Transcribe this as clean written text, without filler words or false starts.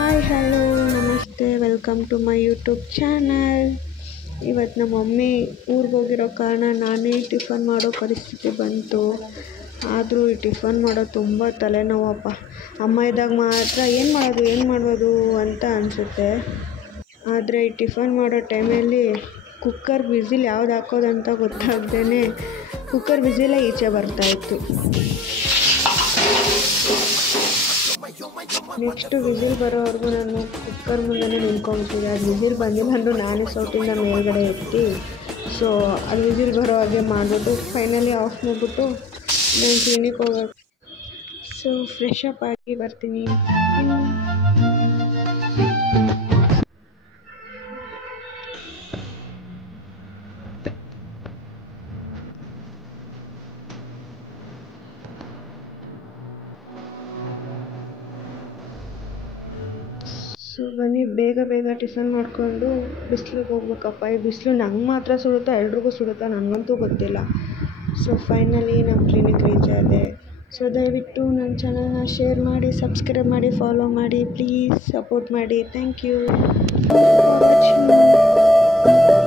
Hi hello ನಮಸ್ತೆ welcome to my YouTube channel. ಇವತ್ತು ನಮ್ಮ ಮಮ್ಮಿ ಊರಿಗೆ ಹೋಗಿರೋ ಕಾರಣ ನಾನೇ ಟಿಫನ್ ಮಾಡೋ ಪರಿಸ್ಥಿತಿ ಬಂತು. ಆದರೂ ಈ ಟಿಫನ್ ಮಾಡೋದು ತುಂಬ ತಲೆನೋವಪ್ಪ. ಅಮ್ಮ ಇದ್ದಾಗ ಮಾತ್ರ ಏನು ಮಾಡೋದು ಅಂತ ಅನಿಸುತ್ತೆ. ಆದರೆ ಈ ಟಿಫನ್ ಮಾಡೋ ಟೈಮಲ್ಲಿ ಕುಕ್ಕರ್ ವಿಸಿಲ್ ಯಾವ್ದು ಹಾಕೋದಂತ ಗೊತ್ತಾಗ್ದೇ ಕುಕ್ಕರ್ ವಿಸಿಲೇ ಈಚೆ ಬರ್ತಾಯಿತ್ತು. ನೆಕ್ಸ್ಟು ವಿಸಿಲ್ ಬರೋವರೆಗೂ ನಾನು ಕುಕ್ಕರ್ ಮುಂದೆ ನಿಂತ್ಕೊಂಡ್ಬಿಟ್ಟಿದ್ದೆ. ಅದು ವಿಸಿಲ್ ಬಂದಿಲ್ಲ ಅಂದರೂ ನಾನೇ ಸೌಟಿಂದ ಮೇಲ್ಗಡೆ ಎತ್ತಿ ಅದು ವಿಸಿಲ್ ಬರೋ ಹಾಗೆ ಮಾಡಿಬಿಟ್ಟು ಫೈನಲಿ ಆಫ್ ಮಾಡಿಬಿಟ್ಟು ನಾನು ಕ್ಲಿನಿಕ್ ಹೋಗೋದು. ಫ್ರೆಶ್ ಅಪ್ ಆಗಿ ಬರ್ತೀನಿ. ಬನ್ನಿ ಬೇಗ ಟಿಫನ್ ಮಾಡಿಕೊಂಡು ಬಿಸಿಲಿಗೆ ಹೋಗ್ಬೇಕಪ್ಪ. ಈ ಬಿಸಿಲು ನಂಗೆ ಮಾತ್ರ ಸುಡುತ್ತಾ ಎಲ್ರಿಗೂ ಸುಡುತ್ತಾ ನನಗಂತೂ ಗೊತ್ತಿಲ್ಲ. ಫೈನಲಿ ನಮ್ಮ ಕ್ಲಿನಿಕ್ ರೀಚ್ ಆದೆ. ದಯವಿಟ್ಟು ನನ್ನ ಚಾನಲ್ನ ಶೇರ್ ಮಾಡಿ, ಸಬ್ಸ್ಕ್ರೈಬ್ ಮಾಡಿ, ಫಾಲೋ ಮಾಡಿ, ಪ್ಲೀಸ್ ಸಪೋರ್ಟ್ ಮಾಡಿ. Thank you for watching.